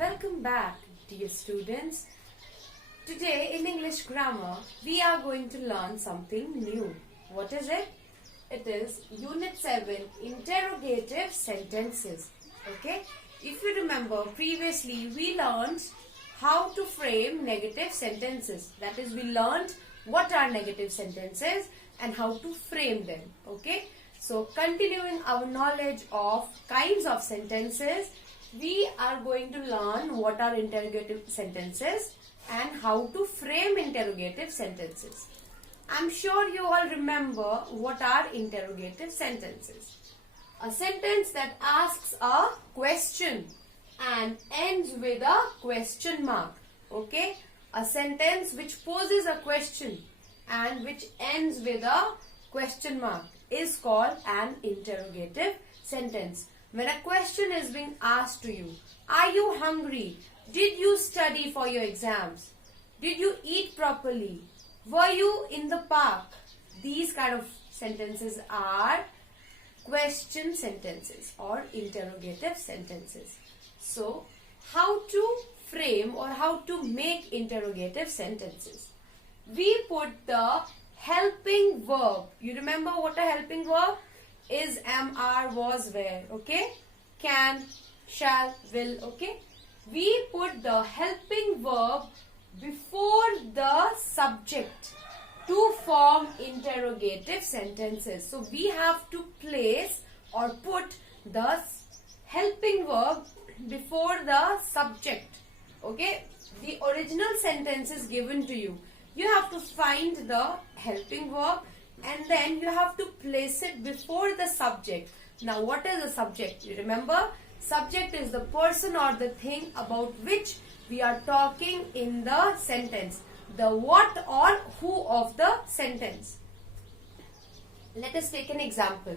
Welcome back, dear students. Today in English grammar, we are going to learn something new. What is it? It is Unit 7, Interrogative Sentences. Okay? If you remember, previously we learned how to frame negative sentences. That is, we learned what are negative sentences and how to frame them. Okay? So, continuing our knowledge of kinds of sentences, we are going to learn what are interrogative sentences and how to frame interrogative sentences. I'm sure you all remember what are interrogative sentences. A sentence that asks a question and ends with a question mark. Okay? A sentence which poses a question and which ends with a question mark is called an interrogative sentence. When a question is being asked to you, are you hungry? Did you study for your exams? Did you eat properly? Were you in the park? These kind of sentences are question sentences or interrogative sentences. So, how to frame or how to make interrogative sentences? We put the helping verb. You remember what a helping verb is? Am, are, was, were. Okay? Can, shall, will. Okay? We put the helping verb before the subject to form interrogative sentences. So, we have to place or put the helping verb before the subject. Okay? The original sentence is given to you. You have to find the helping verb and then you have to place it before the subject. Now, what is the subject? You remember? Subject is the person or the thing about which we are talking in the sentence. The what or who of the sentence. Let us take an example.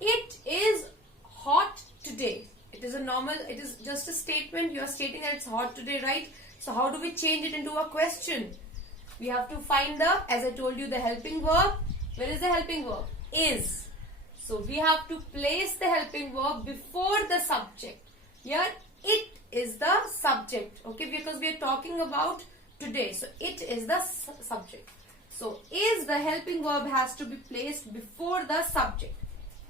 It is hot today. It is just a statement. You are stating that it's hot today, right? So, how do we change it into a question? We have to find the, as I told you, the helping verb. Where is the helping verb? Is. So, we have to place the helping verb before the subject. Here, it is the subject. Okay, because we are talking about today. So, it is the subject. So, is the helping verb has to be placed before the subject.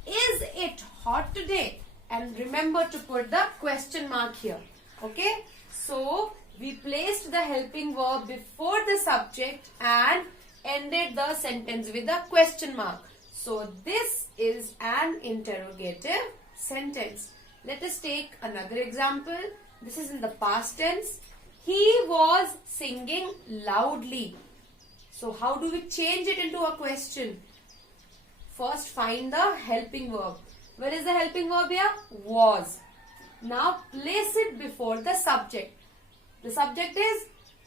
Is it hot today? And remember to put the question mark here. Okay. So, we placed the helping verb before the subject and ended the sentence with a question mark. So, this is an interrogative sentence. Let us take another example. This is in the past tense. He was singing loudly. So, how do we change it into a question? First, find the helping verb. Where is the helping verb here? Was. Now, place it before the subject. The subject is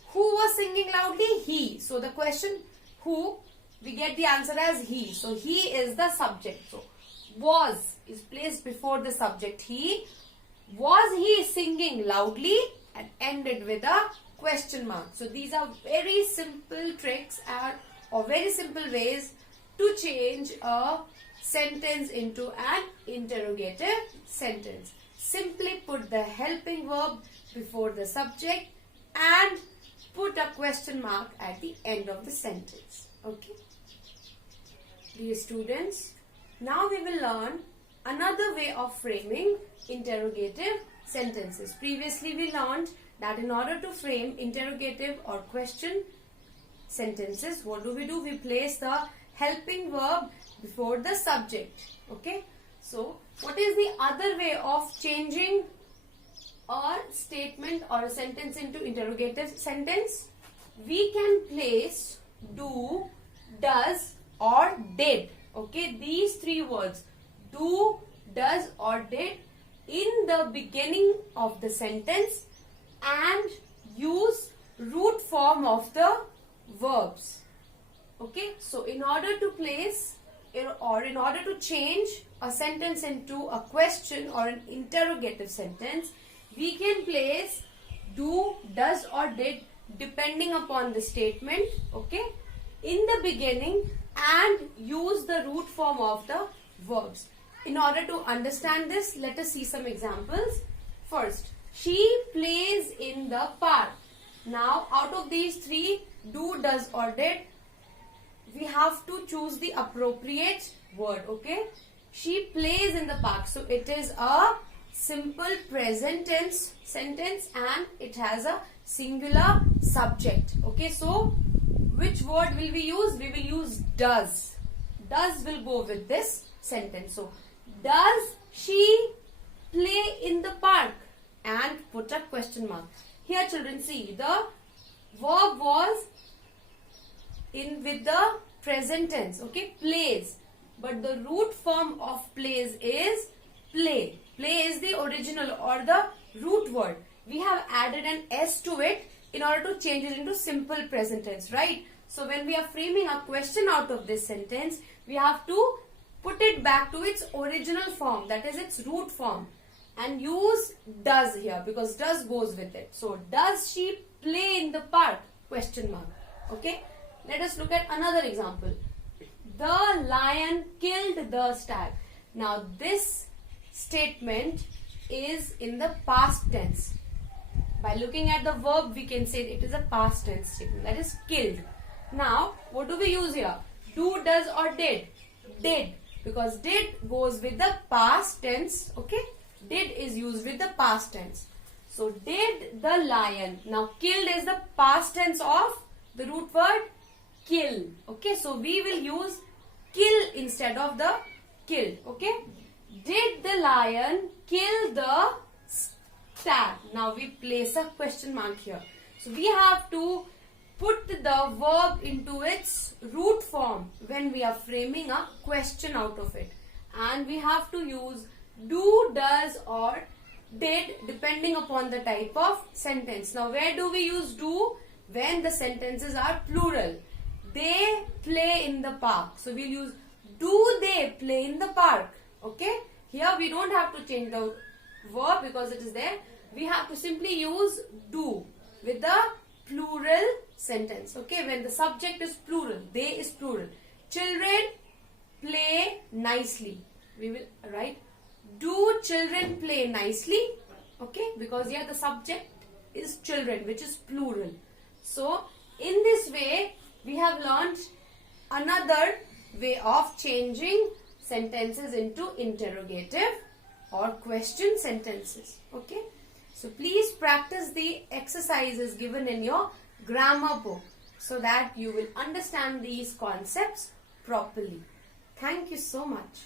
who was singing loudly? He. So, the question who, we get the answer as he. So, he is the subject. So, was is placed before the subject he. Was he singing loudly? And ended with a question mark. So, these are very simple tricks or very simple ways to change a sentence into an interrogative sentence. Simply put the helping verb before the subject and put a question mark at the end of the sentence. Okay. Dear students, now we will learn another way of framing interrogative sentences. Previously we learned that in order to frame interrogative or question sentences, what do? We place the helping verb before the subject. Okay. So, what is the other way of changing a statement or a sentence into interrogative sentence? We can place do, does or did. Okay, these three words, do, does or did, in the beginning of the sentence and use root form of the verbs. Okay, so in order to place or in order to change a sentence into a question or an interrogative sentence, we can place do, does or did depending upon the statement, okay, in the beginning and use the root form of the verbs. In order to understand this, let us see some examples. First, She plays in the park. Now, out of these three, do, does or did, we have to choose the appropriate word, okay? She plays in the park. So, it is a simple present tense sentence and it has a singular subject, okay? So, which word will we use? We will use does. Does will go with this sentence. So, does she play in the park? And put a question mark. Here children, see, the verb was in with the present tense, okay, plays. But the root form of plays is play. Play is the original or the root word. We have added an S to it in order to change it into simple present tense, right? So when we are framing a question out of this sentence, we have to put it back to its original form, that is its root form. And use does here because does goes with it. So, does she play in the park? Question mark. Okay. Let us look at another example. The lion killed the stag. Now, this statement is in the past tense. By looking at the verb, we can say it is a past tense statement. That is killed. Now, what do we use here? Do, does or did? Did. Because did goes with the past tense. Okay. Did is used with the past tense. So, did the lion. Now, killed is the past tense of the root word kill. Okay. So, we will use kill instead of the killed. Okay. Did the lion kill the stag? Now, we place a question mark here. So, we have to put the verb into its root form when we are framing a question out of it. And we have to use do, does or did depending upon the type of sentence. Now, where do we use do? When the sentences are plural. They play in the park. So, we'll use do they play in the park? Okay. Here we don't have to change the verb because it is there. We have to simply use do with the plural sentence. Okay. When the subject is plural, they is plural. Children play nicely. We will write do children play nicely? Okay, because here the subject is children, which is plural. So, in this way, we have learned another way of changing sentences into interrogative or question sentences. Okay, so please practice the exercises given in your grammar book so that you will understand these concepts properly. Thank you so much.